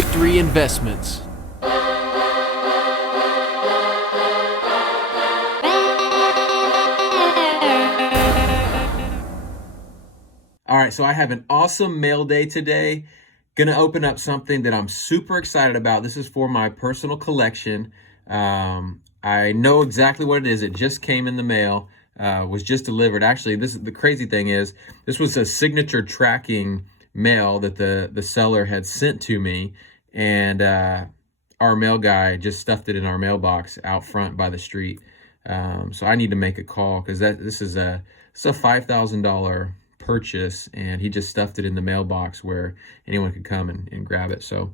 Victory Investments. All right, so I have an awesome mail day today. Gonna open up something that I'm super excited about. This is for my personal collection. I know exactly what it is. It just came in the mail, was just delivered. Actually, the crazy thing is, this was a signature tracking mail that the seller had sent to me, and our mail guy just stuffed it in our mailbox out front by the street. So I need to make a call because this is a $5,000 purchase, and he just stuffed it in the mailbox where anyone could come and grab it. So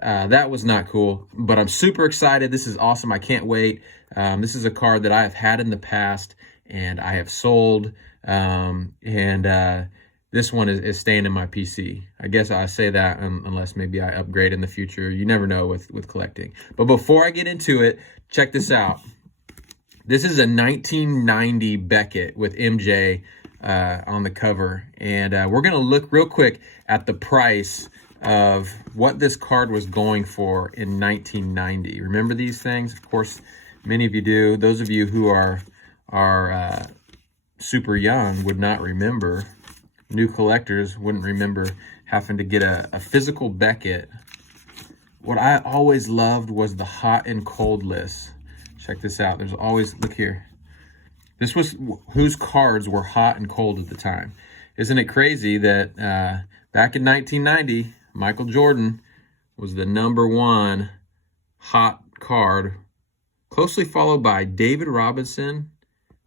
that was not cool, but I'm super excited. This is awesome. I can't wait. This is a card that I have had in the past and I have sold, and this one is staying in my PC. I guess I say that unless maybe I upgrade in the future. You never know with collecting. But before I get into it, check this out. This is a 1990 Beckett with MJ on the cover, and we're gonna look real quick at the price of what this card was going for in 1990. Remember these things? Of course, many of you do. Those of you who are super young would not remember. New collectors wouldn't remember having to get a physical Beckett. What I always loved was the hot and cold list. Check this out. There's always, look here. This was whose cards were hot and cold at the time. Isn't it crazy that back in 1990, Michael Jordan was the #1 hot card, closely followed by David Robinson,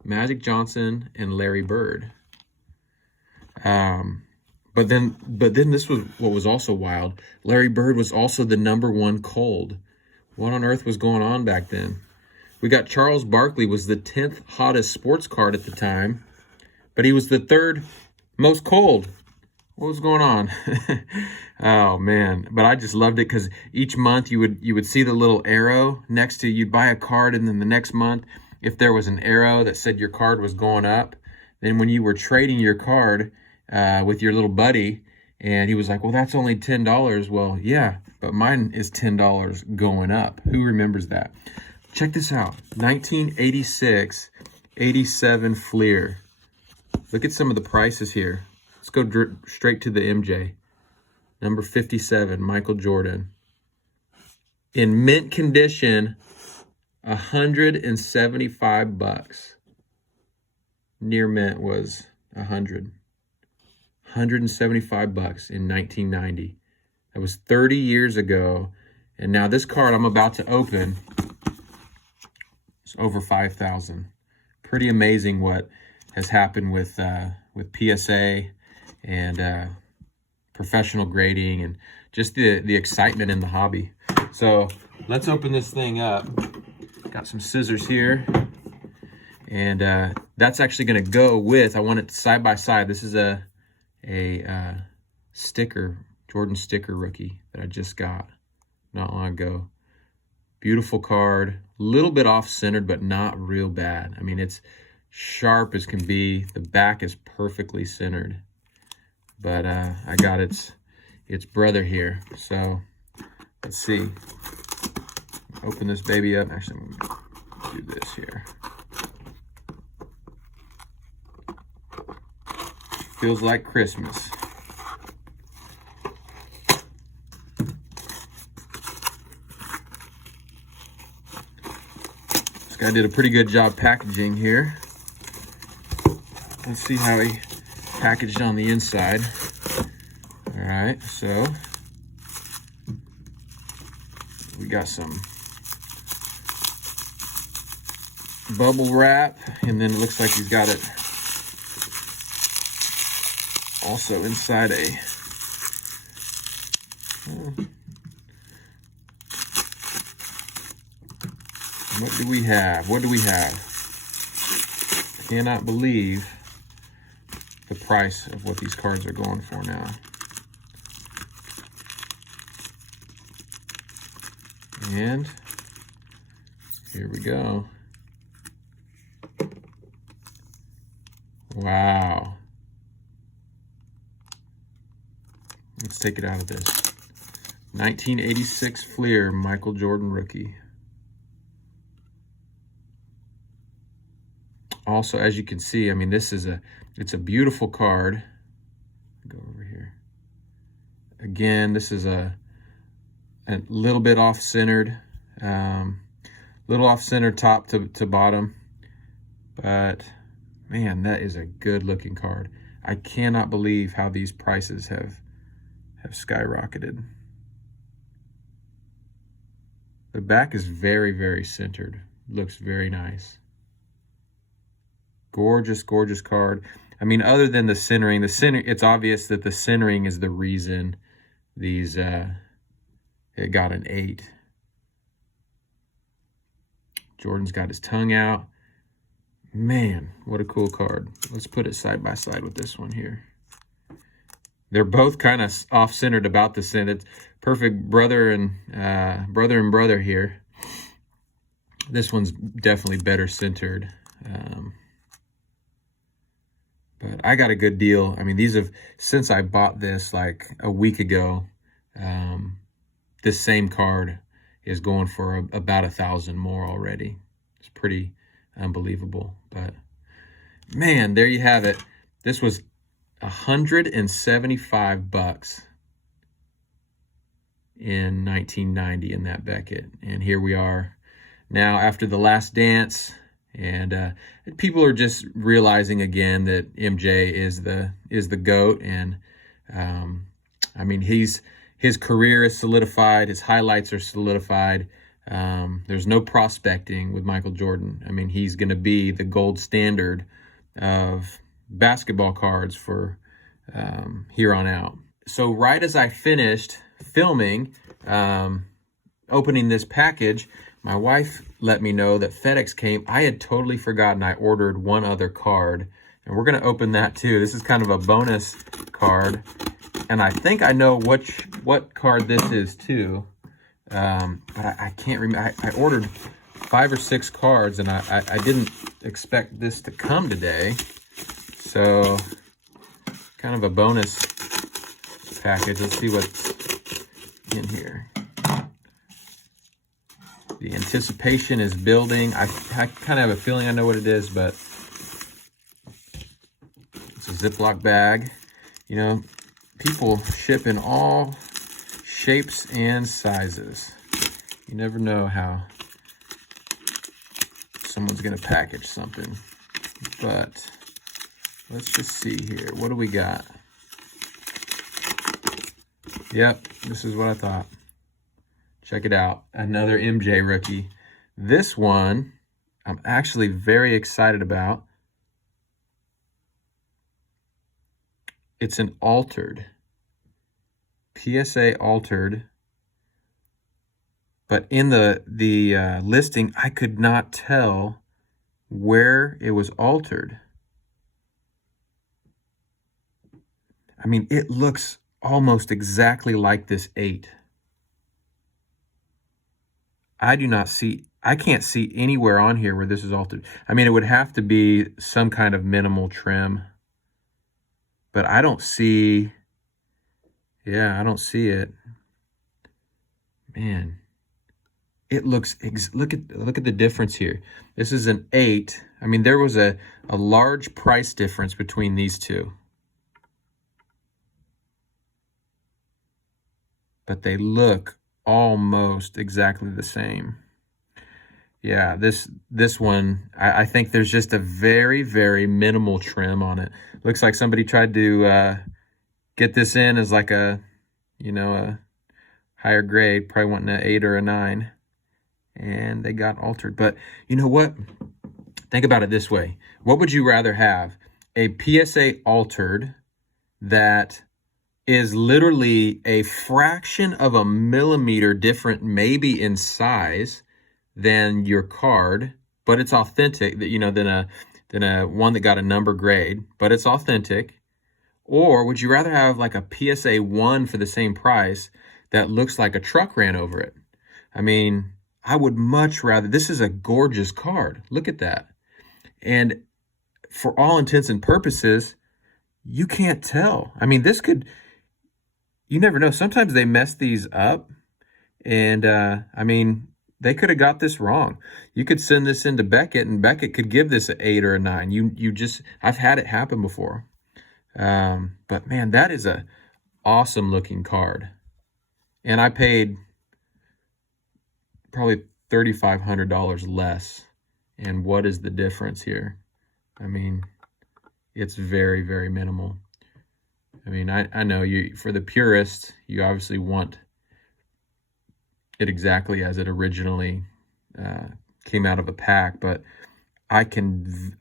Magic Johnson, and Larry Bird. But then this was what was also wild. Larry Bird was also the #1 cold. What on earth was going on back then? We got Charles Barkley was the 10th hottest sports card at the time, but he was the 3rd most cold. What was going on? Oh man, but I just loved it because each month you would see the little arrow next to, you'd buy a card, and then the next month, if there was an arrow that said your card was going up, then when you were trading your card with your little buddy, and he was like, well, that's only $10. Well, yeah, but mine is $10 going up. Who remembers that? Check this out, 1986-87 Fleer. Look at some of the prices here. Let's go straight to the MJ. Number 57, Michael Jordan. In mint condition, $175. Near mint was $175 in 1990. That was 30 years ago. And now this card I'm about to open, over 5,000. Pretty amazing what has happened with PSA and professional grading and just the excitement in the hobby. So let's open this thing up. Got some scissors here, and that's actually going to go with. I want it side by side. This is a sticker, Jordan sticker rookie that I just got not long ago. Beautiful card, a little bit off-centered, but not real bad. I mean, it's sharp as can be. The back is perfectly centered. But I got its brother here. So let's see. Open this baby up. Actually, I'm gonna do this here. Feels like Christmas. I did a pretty good job packaging here. Let's see how he packaged on the inside. All right, so we got some bubble wrap, and then it looks like he's got it also inside a what do we have? What do we have? I cannot believe the price of what these cards are going for now. And here we go. Wow. Let's take it out of this. 1986 Fleer, Michael Jordan rookie. Also, as you can see, I mean, it's a beautiful card. Go over here. Again, this is a little bit off-centered, little off-centered top to bottom, but man, that is a good-looking card. I cannot believe how these prices have skyrocketed. The back is very, very centered. Looks very nice. Gorgeous, gorgeous card. I mean, other than the centering, it's obvious that the centering is the reason these it got an 8. Jordan's got his tongue out. Man, what a cool card. Let's put it side by side with this one here. They're both kind of off-centered about the center. It's perfect brother and brother here. This one's definitely better centered. But I got a good deal. I mean, since I bought this like a week ago, this same card is going for about 1,000 more already. It's pretty unbelievable. But man, there you have it. This was $175 in 1990 in that Beckett. And here we are now after The Last Dance. And people are just realizing again that MJ is the GOAT. And I mean, his career is solidified. His highlights are solidified. There's no prospecting with Michael Jordan. I mean, he's going to be the gold standard of basketball cards for here on out. So right as I finished filming, opening this package, my wife let me know that FedEx came. I had totally forgotten I ordered one other card, and we're going to open that too. This is kind of a bonus card, and I think I know what card this is too, but I can't remember. I ordered 5 or 6 cards, and I didn't expect this to come today, so kind of a bonus package. Let's see what's in here. The anticipation is building. I kind of have a feeling I know what it is, but it's a Ziploc bag. You know, people ship in all shapes and sizes. You never know how someone's going to package something. But let's just see here. What do we got? Yep, this is what I thought. Check it out. Another MJ rookie. This one I'm actually very excited about. It's an altered. PSA altered. But in the listing, I could not tell where it was altered. I mean, it looks almost exactly like this 8. I can't see anywhere on here where this is altered. I mean, it would have to be some kind of minimal trim, but I don't see, I don't see it. Man, it looks, look at the difference here. This is an 8. I mean, there was a large price difference between these two. But they look almost exactly the same. Yeah, this one, I think there's just a very, very minimal trim on it. Looks like somebody tried to get this in as like a higher grade, probably wanting an 8 or a 9, and they got altered. But you know what? Think about it this way. What would you rather have? A PSA altered that is literally a fraction of a millimeter different, maybe in size, than your card, but it's authentic, than a one that got a number grade, but it's authentic? Or would you rather have like a PSA 1 for the same price that looks like a truck ran over it? I mean, I would much rather. This is a gorgeous card. Look at that. And for all intents and purposes, you can't tell. I mean, this could, you never know. Sometimes they mess these up. And I mean, they could have got this wrong. You could send this into Beckett, and Beckett could give this an 8 or a 9. I've had it happen before. But man, that is a awesome looking card. And I paid probably $3,500 less. And what is the difference here? I mean, it's very, very minimal. I mean, I know for the purist, you obviously want it exactly as it originally came out of a pack, but I can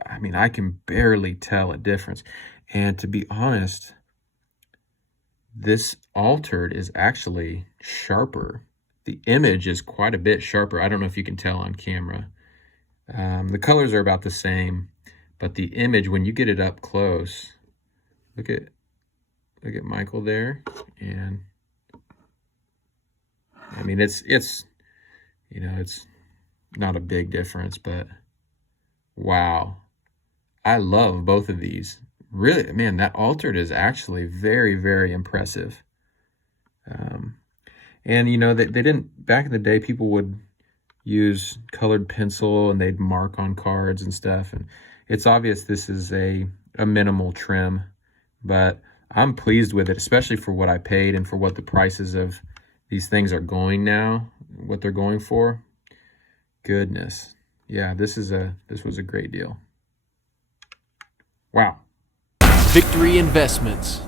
barely tell a difference. And to be honest, this altered is actually sharper. The image is quite a bit sharper. I don't know if you can tell on camera. The colors are about the same, but the image, when you get it up close, look at Michael there, and I mean, it's not a big difference, but wow. I love both of these. Really, man, that altered is actually very, very impressive. And they didn't, back in the day, people would use colored pencil and they'd mark on cards and stuff. And it's obvious this is a minimal trim, but I'm pleased with it, especially for what I paid and for what the prices of these things are going now, what they're going for. Goodness. Yeah, this was a great deal. Wow. Victory Investments.